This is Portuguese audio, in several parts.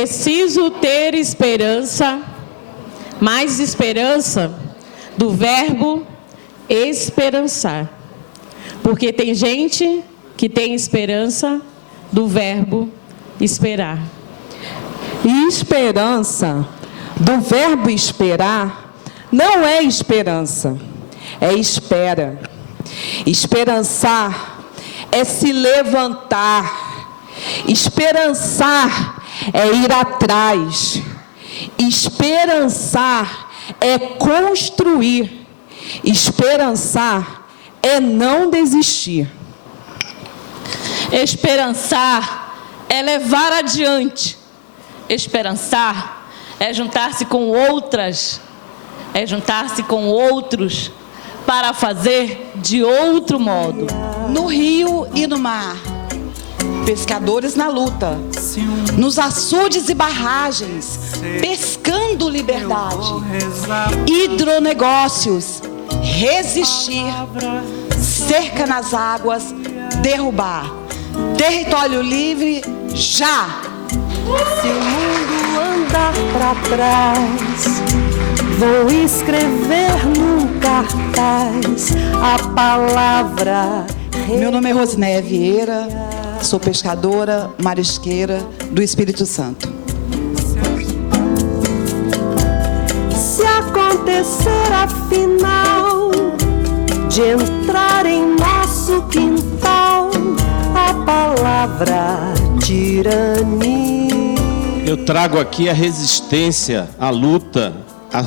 preciso ter esperança, mais esperança do verbo esperançar. Porque tem gente que tem esperança do verbo esperar. E esperança do verbo esperar não é esperança, é espera. Esperançar é se levantar. Esperançar é ir atrás. Esperançar é construir. Esperançar é não desistir. Esperançar é levar adiante. Esperançar é juntar-se com outras, é juntar-se com outros para fazer de outro modo. No rio e no mar, pescadores na luta, nos açudes e barragens, pescando liberdade, hidronegócios, resistir, cerca nas águas, derrubar, território livre, já. Se o mundo andar para trás, vou escrever num cartaz a palavra. Meu nome é Rosinéia Vieira, sou pescadora, marisqueira do Espírito Santo. Se acontecer afinal de entrar em nosso quintal a palavra tirania. Eu trago aqui a resistência, a luta,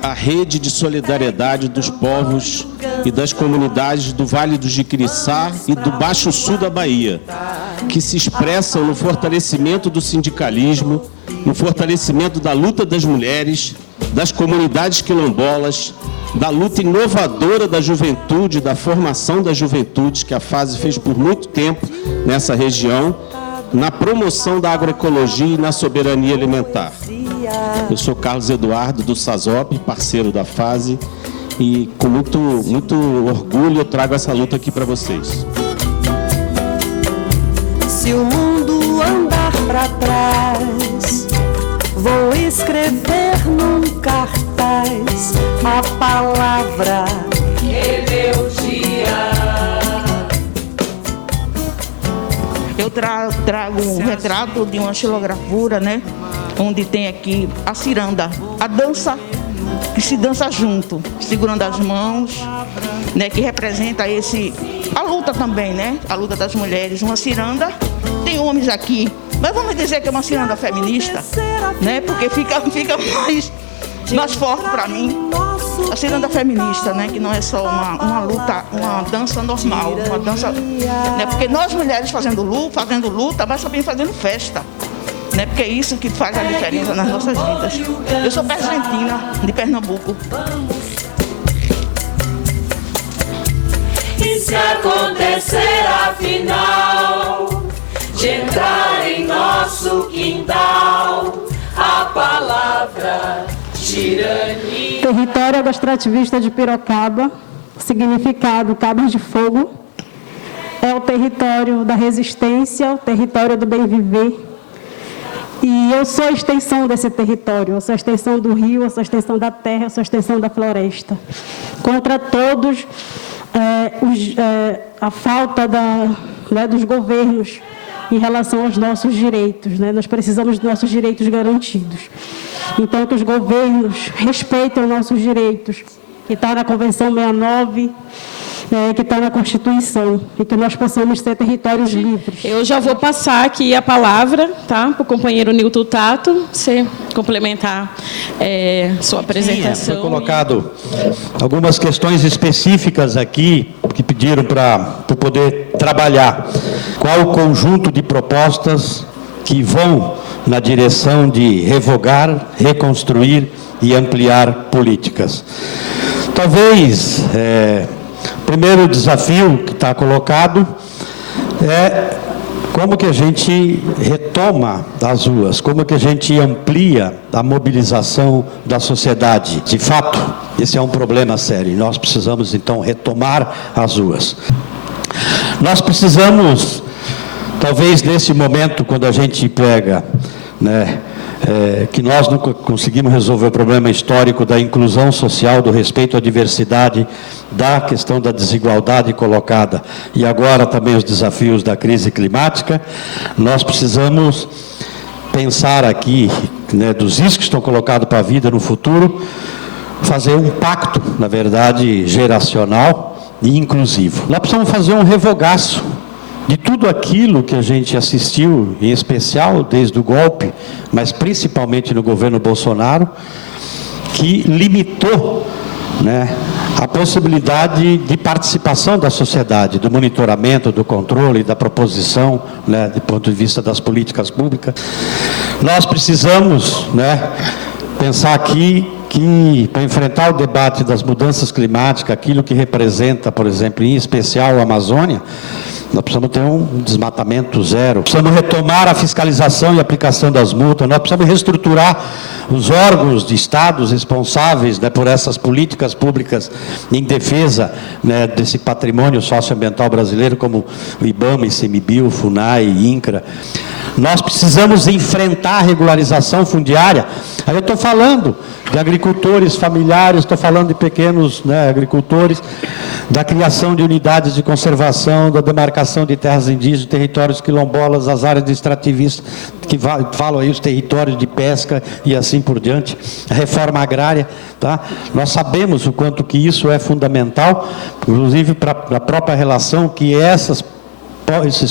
a rede de solidariedade dos povos e das comunidades do Vale do Jiquiriçá e do Baixo Sul da Bahia, que se expressam no fortalecimento do sindicalismo, no fortalecimento da luta das mulheres, das comunidades quilombolas, da luta inovadora da juventude, da formação das juventudes, que a FASE fez por muito tempo nessa região, na promoção da agroecologia e na soberania alimentar. Eu sou Carlos Eduardo do SASOP, parceiro da FASE, e com muito orgulho eu trago essa luta aqui para vocês. Se o mundo andar para trás, vou escrever num cartaz a palavra rebeldia. Eu trago um retrato de uma xilografura, né? Onde tem aqui a ciranda, a dança que se dança junto, segurando as mãos, né? Que representa a luta também, né? A luta das mulheres. Uma ciranda, tem homens aqui, mas vamos dizer que é uma ciranda feminista, né? Porque fica mais forte para mim. A ciranda feminista, né? Que não é só uma luta, uma dança normal, uma dança, né? Porque nós mulheres fazendo luta, mas também fazendo festa, né? Porque é isso que faz a diferença nas nossas vidas. Eu sou pergentina, de Pernambuco. E se acontecer afinal de entrar em nosso quintal a palavra tirania. Território do extrativista de Pirocaba, significado Cabras de Fogo, é o território da resistência, o território do bem viver. E eu sou a extensão desse território, eu sou a extensão do rio, eu sou a extensão da terra, eu sou a extensão da floresta. Contra todos a falta dos governos em relação aos nossos direitos, né? Nós precisamos dos nossos direitos garantidos. Então, que os governos respeitem os nossos direitos, que está na Convenção 69, que está na Constituição, e que nós possamos ter territórios livres. Eu já vou passar aqui a palavra, tá, para o companheiro Nilton Tato, você complementar sua apresentação. Foi colocado algumas questões específicas aqui, que pediram para poder trabalhar. Qual o conjunto de propostas que vão na direção de revogar, reconstruir e ampliar políticas? Talvez o primeiro desafio que está colocado é como que a gente retoma as ruas, como que a gente amplia a mobilização da sociedade. De fato, esse é um problema sério e nós precisamos, então, retomar as ruas. Nós precisamos, talvez nesse momento, quando a gente pega, né, que nós não conseguimos resolver o problema histórico da inclusão social, do respeito à diversidade, da questão da desigualdade colocada, e agora também os desafios da crise climática, nós precisamos pensar aqui, né, dos riscos que estão colocados para a vida no futuro, fazer um pacto, na verdade, geracional e inclusivo. Nós precisamos fazer um revogaço de tudo aquilo que a gente assistiu, em especial desde o golpe, mas principalmente no governo Bolsonaro, que limitou, né, a possibilidade de participação da sociedade, do monitoramento, do controle, da proposição, né, do ponto de vista das políticas públicas. Nós precisamos, né, pensar aqui que, para enfrentar o debate das mudanças climáticas, aquilo que representa, por exemplo, em especial a Amazônia, nós precisamos ter um desmatamento zero. Precisamos retomar a fiscalização e aplicação das multas. Nós precisamos reestruturar os órgãos de estados responsáveis, né, por essas políticas públicas em defesa, né, desse patrimônio socioambiental brasileiro, como o IBAMA, ICMBio, FUNAI, INCRA. Nós precisamos enfrentar a regularização fundiária. Aí eu estou falando de agricultores familiares, estou falando de pequenos, né, agricultores, da criação de unidades de conservação, da demarcação de terras indígenas, territórios quilombolas, as áreas de extrativistas, que falam aí os territórios de pesca e assim por diante, a reforma agrária, tá? Nós sabemos o quanto que isso é fundamental, inclusive para a própria relação que esses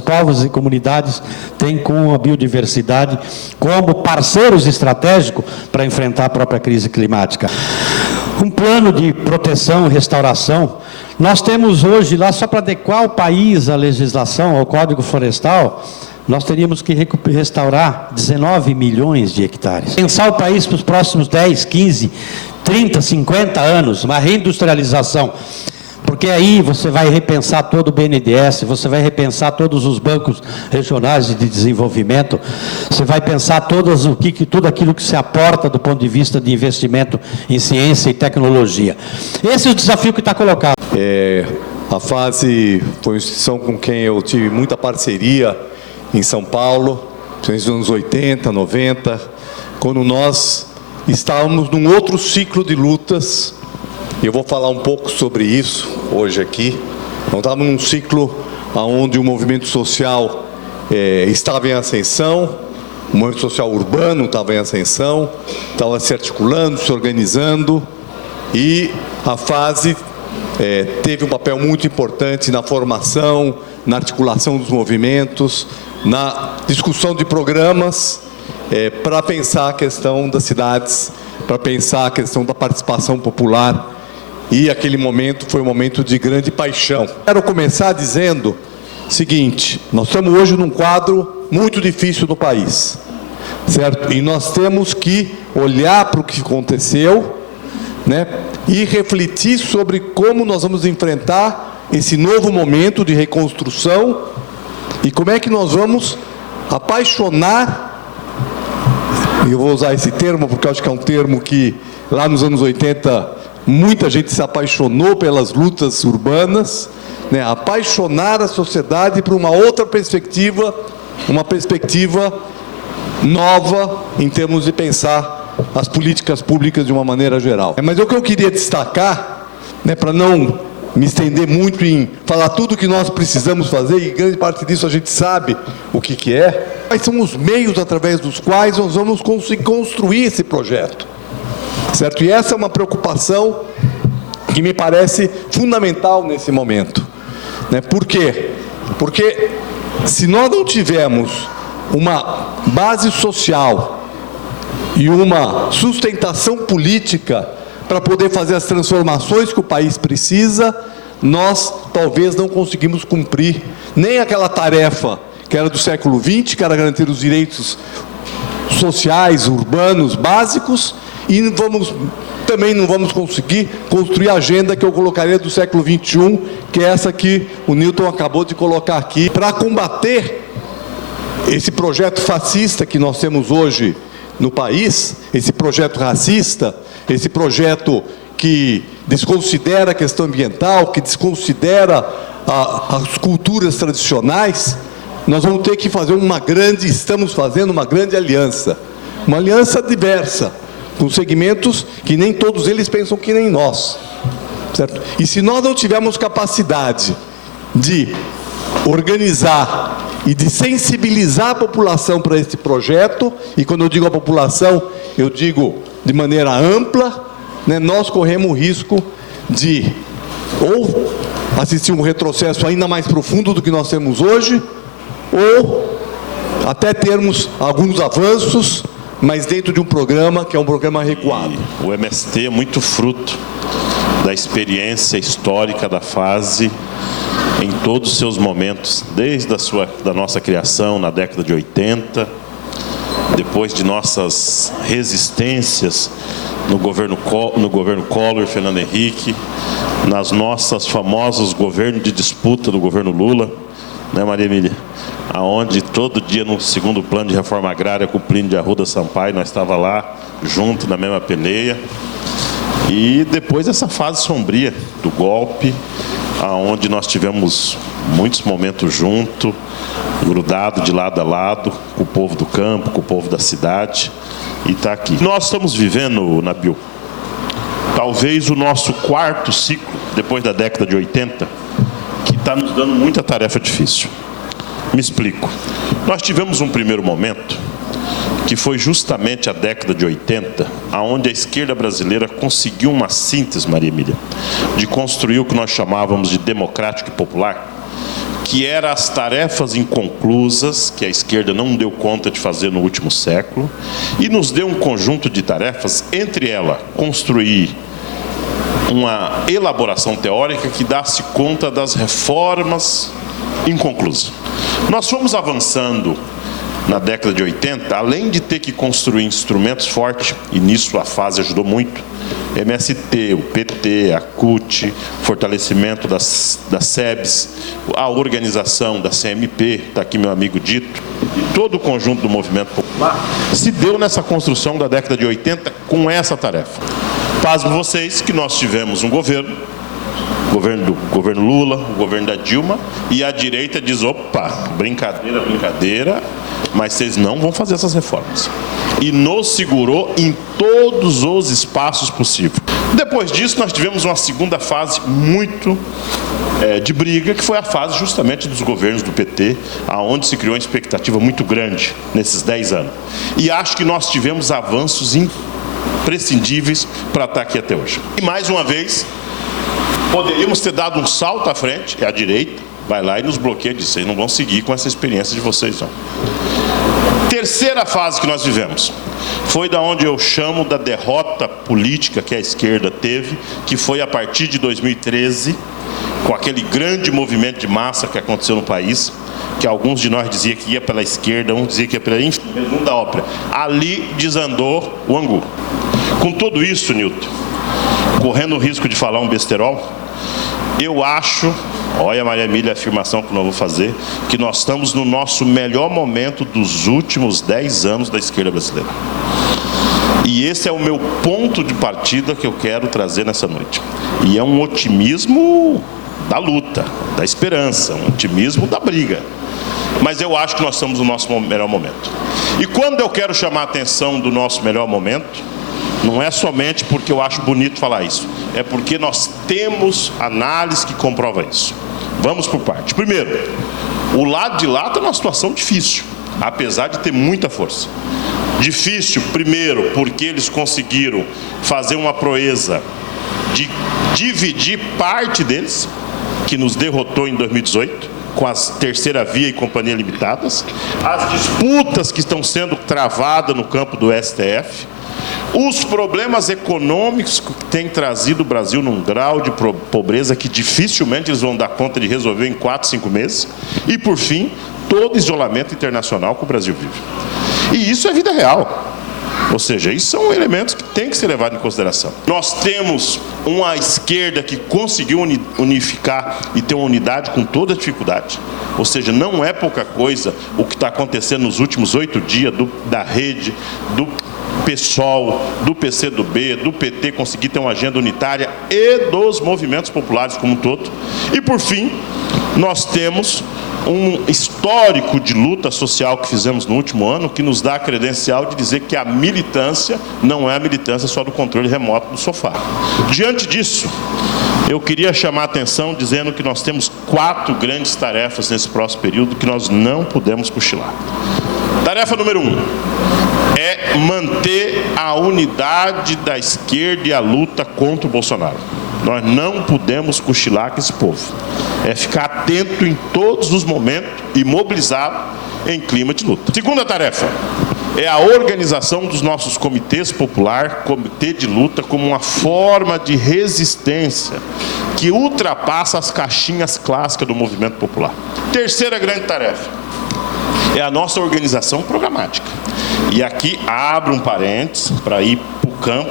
povos e comunidades têm com a biodiversidade como parceiros estratégicos para enfrentar a própria crise climática. Um plano de proteção e restauração. Nós temos hoje, lá só para adequar o país à legislação, ao Código Florestal, nós teríamos que restaurar 19 milhões de hectares. Pensar o país para os próximos 10, 15, 30, 50 anos, uma reindustrialização. Porque aí você vai repensar todo o BNDES, você vai repensar todos os bancos regionais de desenvolvimento, você vai pensar tudo aquilo que se aporta do ponto de vista de investimento em ciência e tecnologia. Esse é o desafio que está colocado. A FASE foi uma instituição com quem eu tive muita parceria em São Paulo, nos anos 80, 90, quando nós estávamos num outro ciclo de lutas. Eu vou falar um pouco sobre isso hoje aqui. Nós estávamos num ciclo onde o movimento social estava em ascensão, o movimento social urbano estava em ascensão, estava se articulando, se organizando, e a FASE teve um papel muito importante na formação, na articulação dos movimentos, na discussão de programas para pensar a questão das cidades, para pensar a questão da participação popular. E aquele momento foi um momento de grande paixão. Quero começar dizendo o seguinte: nós estamos hoje num quadro muito difícil no país, certo? E nós temos que olhar para o que aconteceu, né, e refletir sobre como nós vamos enfrentar esse novo momento de reconstrução e como é que nós vamos apaixonar, e eu vou usar esse termo porque eu acho que é um termo que lá nos anos 80 muita gente se apaixonou pelas lutas urbanas, né? Apaixonar a sociedade para uma outra perspectiva, uma perspectiva nova em termos de pensar as políticas públicas de uma maneira geral. Mas o que eu queria destacar, né, para não me estender muito em falar tudo o que nós precisamos fazer, e grande parte disso a gente sabe o que é, quais são os meios através dos quais nós vamos conseguir construir esse projeto. Certo? E essa é uma preocupação que me parece fundamental nesse momento, né? Por quê? Porque se nós não tivermos uma base social e uma sustentação política para poder fazer as transformações que o país precisa, nós talvez não conseguimos cumprir nem aquela tarefa que era do século XX, que era garantir os direitos sociais, urbanos, básicos, e também não vamos conseguir construir a agenda que eu colocaria do século XXI, que é essa que o Newton acabou de colocar aqui, para combater esse projeto fascista que nós temos hoje no país, esse projeto racista, esse projeto que desconsidera a questão ambiental, que desconsidera as culturas tradicionais. Nós vamos ter que fazer estamos fazendo uma grande aliança uma aliança diversa, com segmentos que nem todos eles pensam que nem nós, certo? E se nós não tivermos capacidade de organizar e de sensibilizar a população para esse projeto, e quando eu digo a população, eu digo de maneira ampla, né, nós corremos o risco de ou assistir um retrocesso ainda mais profundo do que nós temos hoje, ou até termos alguns avanços, mas dentro de um programa que é um programa recuado. E o MST é muito fruto da experiência histórica da fase em todos os seus momentos, desde da nossa criação na década de 80, depois de nossas resistências no governo Collor, Fernando Henrique, nas nossas famosos governos de disputa do governo Lula, né, Maria Emília? Aonde todo dia no segundo plano de reforma agrária com o Plínio de Arruda Sampaio, nós estávamos lá junto na mesma peleia. E depois essa fase sombria do golpe, aonde nós tivemos muitos momentos juntos, grudado de lado a lado, com o povo do campo, com o povo da cidade, e está aqui. Nós estamos vivendo, Nabil, talvez o nosso quarto ciclo, depois da década de 80, que está nos dando muita tarefa difícil. Me explico. Nós tivemos um primeiro momento, que foi justamente a década de 80, onde a esquerda brasileira conseguiu uma síntese, Maria Emília, de construir o que nós chamávamos de democrático e popular, que eram as tarefas inconclusas, que a esquerda não deu conta de fazer no último século, e nos deu um conjunto de tarefas, entre elas, construir uma elaboração teórica que desse conta das reformas inconclusas. Nós fomos avançando na década de 80, além de ter que construir instrumentos fortes, e nisso a fase ajudou muito, MST, o PT, a CUT, fortalecimento das SEBs, a organização da CMP, está aqui meu amigo Dito, e todo o conjunto do movimento popular, se deu nessa construção da década de 80 com essa tarefa. Pasmo vocês que nós tivemos um governo Lula, o governo da Dilma, e a direita diz, opa, brincadeira, brincadeira, mas vocês não vão fazer essas reformas. E nos segurou em todos os espaços possíveis. Depois disso, nós tivemos uma segunda fase muito de briga, que foi a fase justamente dos governos do PT, aonde se criou uma expectativa muito grande nesses 10 anos. E acho que nós tivemos avanços imprescindíveis para estar aqui até hoje. E mais uma vez, poderíamos ter dado um salto à frente, e a direita vai lá e nos bloqueia e diz, vocês não vão seguir com essa experiência de vocês, não. Terceira fase que nós vivemos foi da onde eu chamo da derrota política que a esquerda teve, que foi a partir de 2013, com aquele grande movimento de massa que aconteceu no país, que alguns de nós diziam que ia pela esquerda, uns diziam que ia pela... Enfim, resumo da ópera. Ali desandou o angu. Com tudo isso, Nilton, correndo o risco de falar um besterol, eu acho, olha Maria Emília, a afirmação que nós vamos fazer, que nós estamos no nosso melhor momento dos últimos 10 anos da esquerda brasileira. E esse é o meu ponto de partida que eu quero trazer nessa noite. E é um otimismo da luta, da esperança, um otimismo da briga. Mas eu acho que nós estamos no nosso melhor momento. E quando eu quero chamar a atenção do nosso melhor momento, não é somente porque eu acho bonito falar isso, é porque nós temos análise que comprova isso. Vamos por parte. Primeiro, o lado de lá está numa situação difícil, apesar de ter muita força. Difícil, primeiro, porque eles conseguiram fazer uma proeza de dividir parte deles, que nos derrotou em 2018, com a Terceira Via e Companhia Limitadas, as disputas que estão sendo travadas no campo do STF, os problemas econômicos que têm trazido o Brasil num grau de pobreza que dificilmente eles vão dar conta de resolver em 4, 5 meses. E, por fim, todo isolamento internacional que o Brasil vive. E isso é vida real. Ou seja, isso são elementos que têm que ser levados em consideração. Nós temos uma esquerda que conseguiu unificar e ter uma unidade com toda a dificuldade. Ou seja, não é pouca coisa o que está acontecendo nos últimos 8 dias da rede, do PSOL, do PCdoB, do PT conseguir ter uma agenda unitária e dos movimentos populares como um todo. E, por fim, nós temos um histórico de luta social que fizemos no último ano, que nos dá a credencial de dizer que a militância não é a militância só do controle remoto do sofá. Diante disso, eu queria chamar a atenção dizendo que nós temos 4 grandes tarefas nesse próximo período que nós não podemos cochilar. Tarefa número 1 é manter a unidade da esquerda e a luta contra o Bolsonaro. Nós não podemos cochilar com esse povo. É ficar atento em todos os momentos e mobilizado em clima de luta. Segunda tarefa é a organização dos nossos comitês popular, comitê de luta, como uma forma de resistência que ultrapassa as caixinhas clássicas do movimento popular. Terceira grande tarefa é a nossa organização programática. E aqui abro um parênteses para ir para o campo,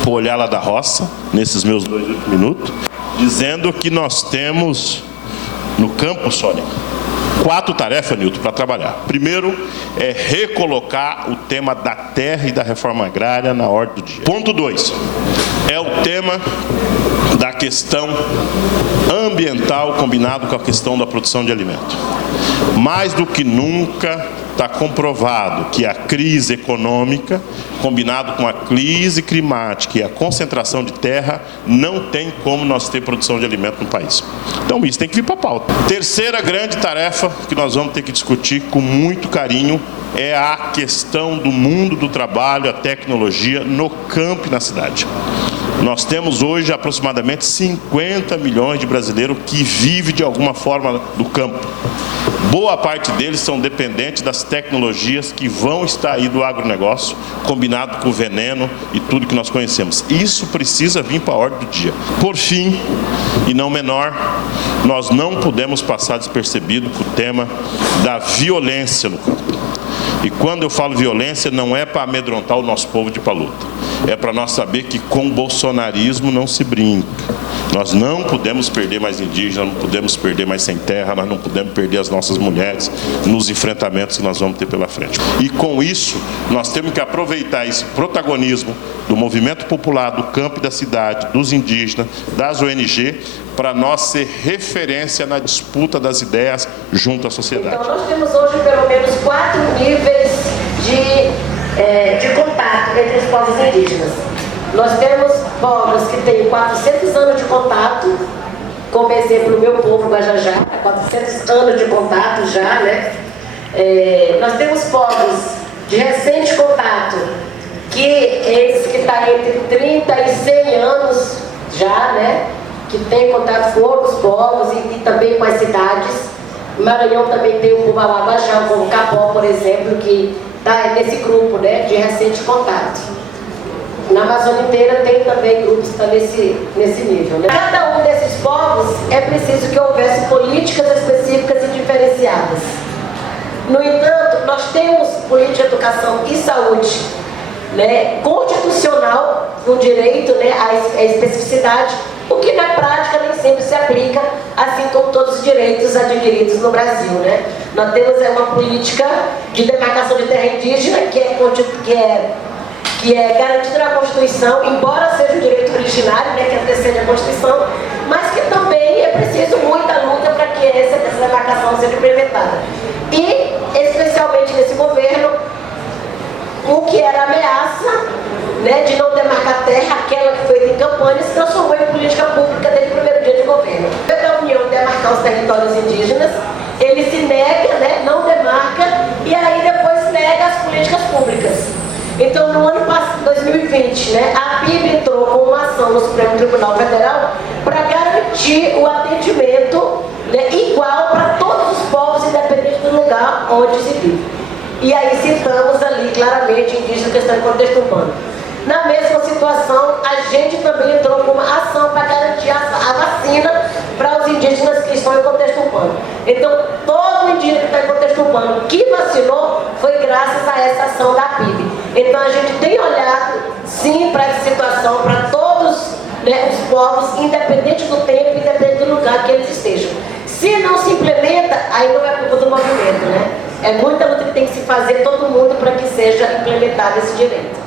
para olhar lá da roça, nesses meus 2 minutos, dizendo que nós temos no campo, Sônia, 4 tarefas, Nilton, para trabalhar. Primeiro é recolocar o tema da terra e da reforma agrária na ordem do dia. Ponto 2 é o tema da questão ambiental combinado com a questão da produção de alimento. Mais do que nunca está comprovado que a crise econômica, combinado com a crise climática e a concentração de terra, não tem como nós ter produção de alimento no país. Então isso tem que vir para a pauta. Terceira grande tarefa que nós vamos ter que discutir com muito carinho é a questão do mundo do trabalho, a tecnologia no campo e na cidade. Nós temos hoje aproximadamente 50 milhões de brasileiros que vivem de alguma forma do campo. Boa parte deles são dependentes das tecnologias que vão estar aí do agronegócio, combinado com o veneno e tudo que nós conhecemos. Isso precisa vir para a ordem do dia. Por fim, e não menor, nós não podemos passar despercebido com o tema da violência no campo. E quando eu falo violência, não é para amedrontar o nosso povo de ir para a luta. É para nós saber que com o bolsonarismo não se brinca. Nós não podemos perder mais indígenas, não podemos perder mais sem terra, nós não podemos perder as nossas mulheres nos enfrentamentos que nós vamos ter pela frente. E com isso, nós temos que aproveitar esse protagonismo do movimento popular, do campo e da cidade, dos indígenas, das ONG, para nós ser referência na disputa das ideias junto à sociedade. Então, nós temos hoje pelo menos 4 níveis de contato entre os povos indígenas. Nós temos povos que têm 400 anos de contato, como exemplo o meu povo Guajajá, 400 anos de contato já, né? Nós temos povos de recente contato, que eles que estão entre 30 e 100 anos já, né? Que tem contato com outros povos e também com as cidades. Maranhão também tem o povo Guajajá, o povo Capó, por exemplo, que está nesse grupo, né, de recente contato. Na Amazônia inteira tem também grupos que estão nesse nível, né? Cada um desses povos é preciso que houvesse políticas específicas e diferenciadas. No entanto, nós temos política de educação e saúde, né, constitucional, no direito, né, à especificidade, o que na prática nem sempre se aplica, assim como todos os direitos adquiridos no Brasil, né? Nós temos uma política de demarcação de terra indígena que é garantida na Constituição, embora seja um direito originário, né, que antecede a Constituição, mas que também é preciso muita luta para que essa demarcação seja implementada. E, especialmente nesse governo, o que era ameaça, né, de não demarcar terra, aquela que foi em campanha, se transformou em política pública desde o primeiro dia de governo. A União demarcar os territórios indígenas, ele se nega, né, não demarca, e aí depois nega as políticas públicas. Então, no ano passado, 2020, né, a PIB entrou com uma ação no Supremo Tribunal Federal para garantir o atendimento, né, igual para todos os povos, independente do lugar onde se vive. E aí citamos ali claramente indígena, questão de contexto urbano. Na mesma situação, a gente também entrou com uma ação para garantir a vacina para os indígenas que estão em contexto urbano. Então, todo indígena que está em contexto urbano que vacinou foi graças a essa ação da PIB. Então, a gente tem olhado, sim, para essa situação, para todos, né, os povos, independente do tempo, independente do lugar que eles estejam. Se não se implementa, aí não é culpa do movimento, né? É muita luta que tem que se fazer todo mundo para que seja implementado esse direito.